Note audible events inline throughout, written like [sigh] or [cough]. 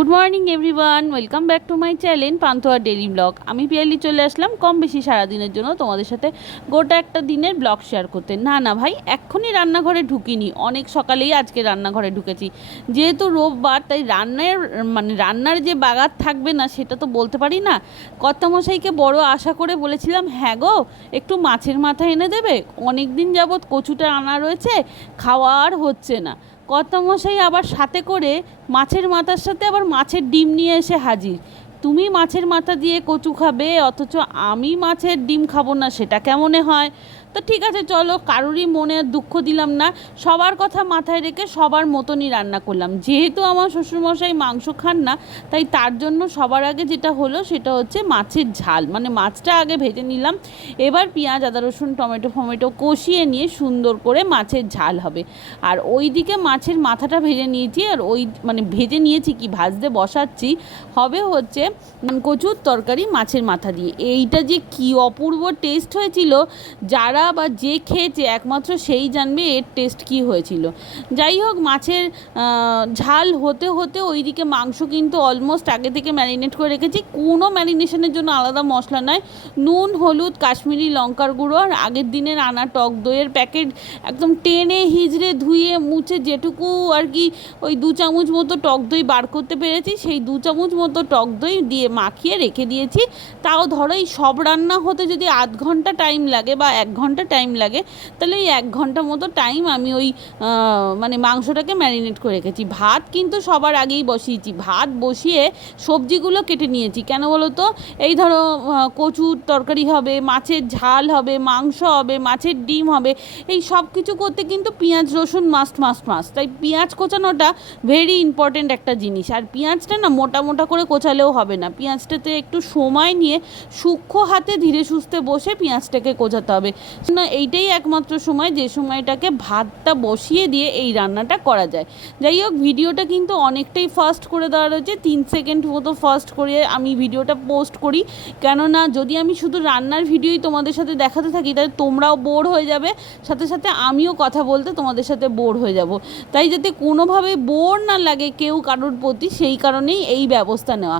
Good morning everyone welcome back to my channel Panthoya daily blog আমি পিয়ালি চলে আসলাম কম বেশি সারাদিনের জন্য তোমাদের সাথে গোটা একটা দিনের ব্লগ শেয়ার করতে। না না ভাই এক্ষুনি রান্নাঘরে ঢুকিনি। অনেক সকালেই আজকে রান্নাঘরে ঢুকেছি। যেহেতু রোববার, তাই রান্নার মানে রান্নার যে বাগাত থাকবে না, সেটা তো বলতে পারি না। কর্তামশাইকে বড় আশা করে বলেছিলাম হ্যাঁ গো, একটু মাছের মাথা এনে দেবে। অনেক দিন যাবৎ কচুটা আনা রয়েছে, খাওয়া আর হচ্ছে না। কর্তামশাই আবার সাথে করে মাছের মাথার সাথে আবার মাছের ডিম নিয়ে এসে হাজির। তুমি মাছের মাথা দিয়ে কচু খাবে, অথচ আমি মাছের ডিম খাব না, সেটা কেমনে হয়? তো ঠিক আছে, চলো কারোরই মনে দুঃখ দিলাম না। সবার কথা মাথায় রেখে সবার মতনই রান্না করলাম। যেহেতু আমার শ্বশুরমশাই মাংস খান না, তাই তার জন্য সবার আগে যেটা হলো সেটা হচ্ছে মাছের ঝাল। মানে মাছটা আগে ভেজে নিলাম। এবার পেঁয়াজ, আদা, রসুন, টমেটো, ফমেটো কষিয়ে নিয়ে সুন্দর করে মাছের ঝাল হবে। আর ওই দিকে মাছের মাথাটা ভেজে নিয়েছি, আর ওই মানে ভেজে নিয়েছি কি, ভাজতে বসাচ্ছি, হবে হচ্ছে কচুর তরকারি মাছের মাথা দিয়ে। এইটা যে কি অপূর্ব টেস্ট হয়েছিল, যারা বা যে খেয়েছে একমাত্র সেই জানবে এর টেস্ট কি হয়েছিল। যাই হোক, মাছের ঝাল হতে হতে ওইদিকে মাংস কিন্তু অলমোস্ট আগে থেকে ম্যারিনেট করে রেখেছি। কোনো ম্যারিনেশনের জন্য আলাদা মশলা নয়। নুন, হলুদ, কাশ্মীরি লঙ্কার গুঁড়ো আর আগের দিনের আনা টক দইয়ের প্যাকেট একদম টেনে হিজড়ে ধুয়ে মুছে যেটুকু আর কি ওই দু চামচ মতো টক দই বার করতে পেরেছি, সেই দু চামচ মতো টক দই দিয়ে মাখিয়ে রেখে দিয়েছি। তাও ধরো এই সব রান্না হতে যদি আধ ঘণ্টা টাইম লাগে বা এক ঘণ্টা টাইম লাগে, তাহলে এই এক ঘণ্টা মতো টাইম আমি ওই মানে মাংসটাকে ম্যারিনেট করে রেখেছি। ভাত কিন্তু সবার আগেই বসিয়েছি। ভাত বসিয়ে সবজিগুলো কেটে নিয়েছি। কেন বলো তো? এই ধরো কচুর তরকারি হবে, মাছের ঝাল হবে, মাংস হবে, মাছের ডিম হবে, এই সব কিছু করতে কিন্তু পেঁয়াজ, রসুন মাস্ট মাস্ট মাস্ট তাই পেঁয়াজ কোচানোটা ভেরি ইম্পর্ট্যান্ট একটা জিনিস। আর পেঁয়াজটা না মোটা মোটা করে কোচালেও হবে না। পেঁয়াজটাতে একটু সময় নিয়ে সূক্ষ্ম হাতে ধীরে সুস্থে বসে পেঁয়াজটাকে কোচাতে হবে। না, এইটাই একমাত্র সময় যে সময়টাকে ভাতটা বসিয়ে দিয়ে এই রান্নাটা করা যায়। যাই হোক, ভিডিওটা কিন্তু অনেকটাই ফাস্ট করে দেওয়া রয়েছে। তিন সেকেন্ড মতো ফাস্ট করে আমি ভিডিওটা পোস্ট করি। কেননা, যদি আমি শুধু রান্নার ভিডিওই তোমাদের সাথে দেখাতে থাকি, তাহলে তোমরাও বোর হয়ে যাবে। সাথে সাথে আমিও কথা বলতে তোমাদের সাথে বোর হয়ে যাব। তাই যাতে কোনোভাবে বোর না লাগে কেউ কারোর প্রতি, সেই কারণেই এই ব্যবস্থা নেওয়া।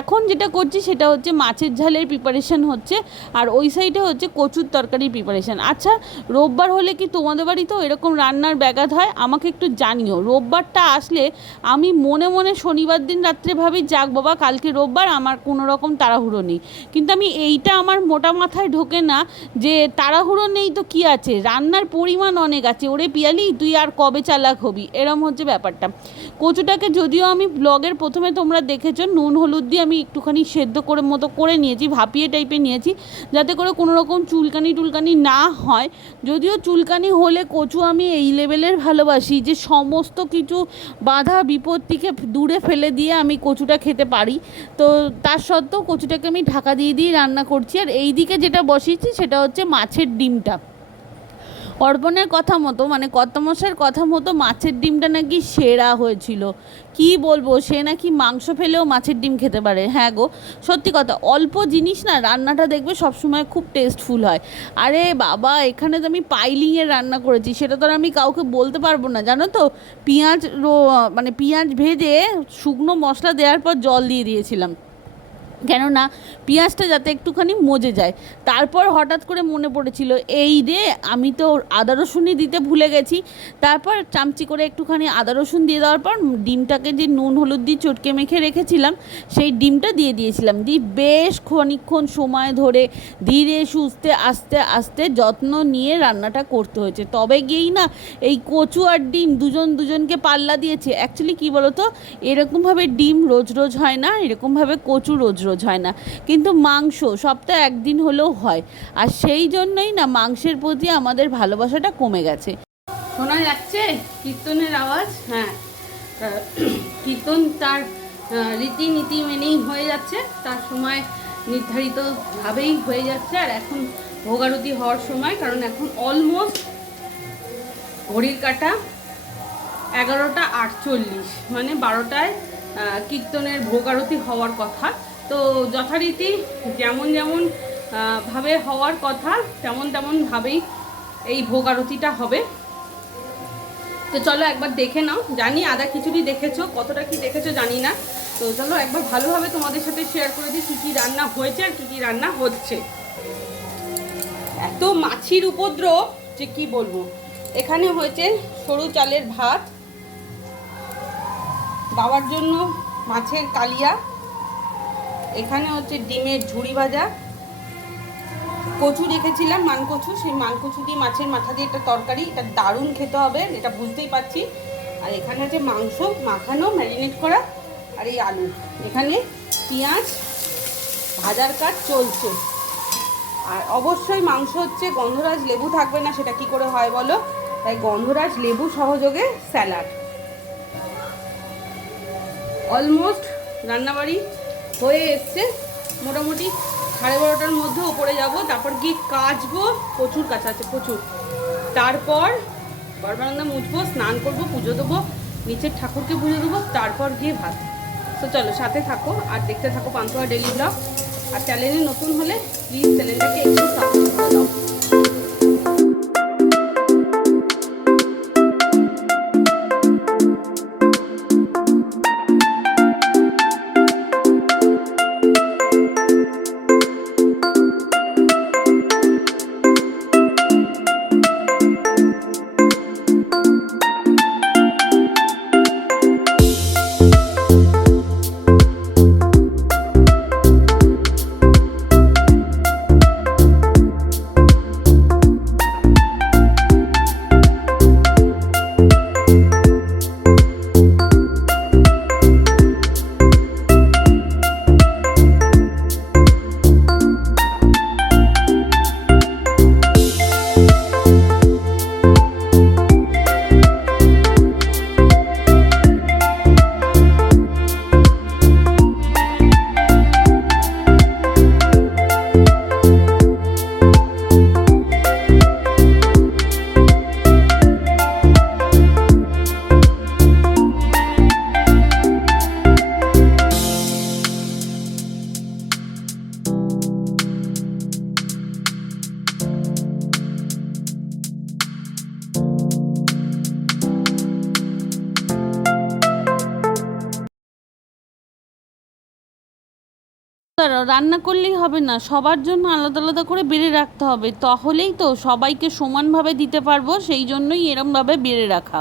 এখন যেটা করছি, সেটা হচ্ছে মাছের ঝালের প্রিপারেশন হচ্ছে। আর ওই সাইডে হচ্ছে কচুর তরকারির প্রিপারেশন আচ্ছা রোববার হলে কি তোমাদের বাড়িতেও এরকম রান্নার ব্যাঘাত হয়? আমাকে একটু জানিও। রোববারটা আসলে আমি মনে মনে শনিবার দিন রাত্রে ভাবি, যাক বাবা, কালকে রোববার, আমার কোনো রকম তাড়াহুড়ো নেই। কিন্তু আমি এইটা আমার মোটা মাথায় ঢোকে না যে তাড়াহুড়ো নেই তো কি আছে? রান্নার পরিমাণ অনেক আছে। ওরে পিয়ালি, তুই আর কবে চালাক হবি? এরম হচ্ছে ব্যাপারটা। কচুটাকে যদিও আমি ব্লগের প্রথমে তোমরা দেখেছ, নুন, হলুদ দিয়ে আমি একটুখানি সেদ্ধ করে মতো করে নিয়েছি, ভাপিয়ে টাইপে নিয়েছি, যাতে করে কোনো রকম চুলকানি টুলকানি না হয়, যদিও চুলকানি হলে কচু আমি এই লেভেলের ভালোবাসি, যে সমস্ত কিছু বাধা বিপত্তিকে দূরে ফেলে দিয়ে আমি কচুটা খেতে পারি। তো তার সত্ত্বেও কচুটাকে আমি ঢাকা দিয়ে দিয়ে রান্না করছি। আর এই দিকে যেটা বসিয়েছি সেটা হচ্ছে মাছের ডিমটা। অর্পণের কথা মতো মানে কর্তমশের কথা মতো মাছের ডিমটা নাকি সেরা হয়েছিল। কি বলব, সে নাকি মাংস ফেলেও মাছের ডিম খেতে পারে। হ্যাঁ গো, সত্যি কথা, অল্প জিনিস না, রান্নাটা দেখবে সবসময় খুব টেস্টফুল হয়। আরে বাবা, এখানে তো আমি পাইলিংয়ের রান্না করেছি, সেটা তো আর আমি কাউকে বলতে পারব না, জানো তো? পেঁয়াজ মানে পেঁয়াজ ভেজে শুকনো মশলা দেওয়ার পর জল দিয়ে দিয়েছিলাম। কেননা পেঁয়াজটা যাতে একটুখানি মজে যায়। তারপর হঠাৎ করে মনে পড়েছিল, এই রে, আমি তো আদা রসুনই দিতে ভুলে গেছি। তারপর চামচি করে একটুখানি আদা রসুন দিয়ে দেওয়ার পর ডিমটাকে যে নুন, হলুদ দিয়ে চটকে মেখে রেখেছিলাম, সেই ডিমটা দিয়ে দিয়েছিলাম। দিয়ে বেশ খানিকক্ষণ সময় ধরে ধীরে, সুস্থে, আস্তে আস্তে যত্ন নিয়ে রান্নাটা করতে হয়েছে। তবে গিয়েই না এই কচু আর ডিম দুজন দুজনকে পাল্লা দিয়েছে। অ্যাকচুয়ালি কী বলতো, এরকমভাবে ডিম রোজ রোজ হয় না, এরকমভাবে কচু রোজ রোজ হয় না। কিন্তু মাংস সপ্তাহে একদিন হলেও হয়। আর সেই জন্যই না মাংসের প্রতি আমাদের ভালোবাসাটা কমে গেছে। শোনা যাচ্ছে কীর্তনের আওয়াজ? হ্যাঁ। [clears throat] কীর্তন তার রীতিনীতি মেনেই হয়ে যাচ্ছে। তার সময় নির্ধারিতভাবেই হয়ে যাচ্ছে। আর এখন ভোগারতি হওয়ার সময়, কারণ এখন অলমোস্ট ঘড়ির কাটা এগারোটা আটচল্লিশ। মানে বারোটায় কীর্তনের ভোগারতি হওয়ার কথা। তো যথারীতি যেমন যেমন ভাবে হওয়ার কথা, তেমন তেমন ভাবেই এই ভোগারতিটা হবে। তো চলো একবার দেখে নাও। জানি আদা খিচুড়ি দেখেছ, কতটা কি দেখেছ জানি না। তো চলো একবার ভালোভাবে তোমাদের সাথে শেয়ার করে দিই কী কী রান্না হয়েছে আর কী কী রান্না হচ্ছে। এত মাছির উপদ্রব যে কি বলব। এখানে হয়েছে সরু চালের ভাত। বাবার জন্য মাছের কালিয়া। এখানে হচ্ছে ডিমের ঝুড়ি ভাজা। কচু রেখেছিলাম মানকচু। সেই মানকচু দিয়ে মাছের মাথা দিয়ে একটা তরকারি। এটা দারুণ খেতে হবে, এটা বুঝতেই পারছি। আর এখানে হচ্ছে মাংস, মাখানো, ম্যারিনেট করা আর এই আলু। এখানে পেঁয়াজ, ভাজার কাজ চলছে। আর অবশ্যই মাংস হচ্ছে গন্ধরাজ লেবু থাকবে না, সেটা কি করে হয় বলো? তাই গন্ধরাজ লেবু সহযোগে স্যালাড। অলমোস্ট রান্নাবাড়ি হয়ে এসছে। মোটামুটি সাড়ে বারোটার মধ্যে ওপরে যাব, তারপর গিয়ে কাচবো। প্রচুর কাজ আছে, প্রচুর। তারপর গরবানন্দা মুছবো, স্নান করব, পুজো দেবো, নিচের ঠাকুরকে পুজো দেবো, তারপর গিয়ে ভাত। তো চলো, সাথে থাকো আর দেখতে থাকো পান্তুয়া ডেলি ব্লগ। আর চ্যানেলে নতুন হলে প্লিজ চ্যানেলটাকে একটু সাবস্ক্রাইব করে দাও। রান্না করলেই হবে না। সবার জন্য আলাদা আলাদা করে বেড়ে রাখতে হবে। তাহলেই তো সবাইকে সমানভাবে দিতে পারব, সেই জন্যই এরমভাবে বেড়ে রাখা।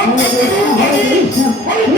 ও ভোলে!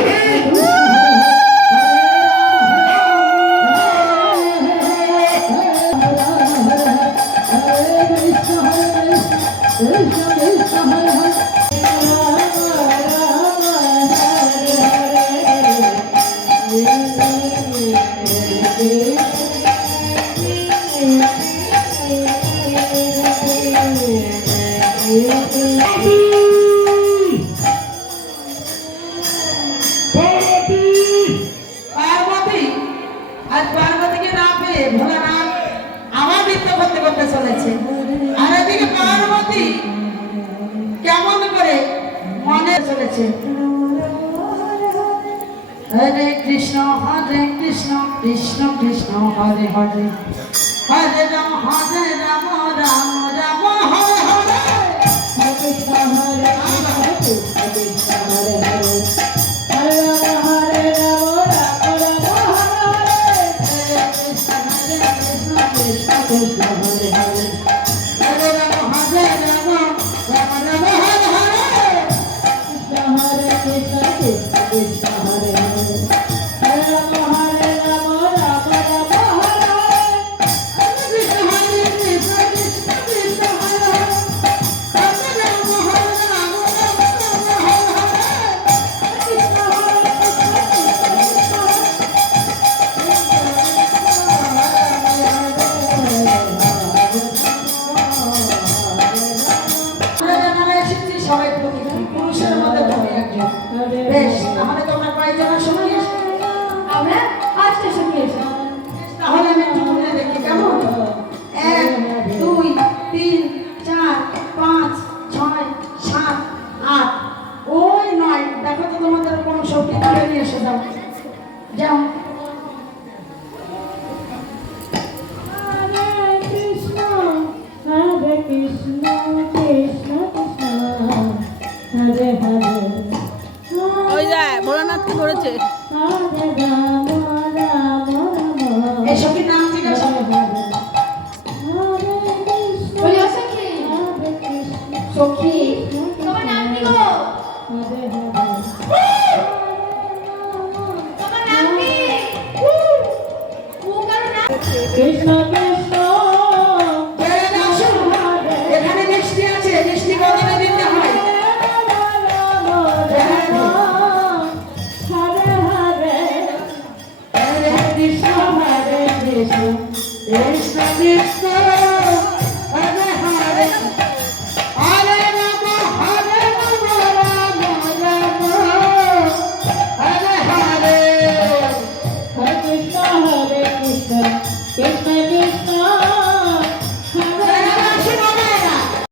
কৃষ্ণ হরে হরে। হরে রাম ধরেছে।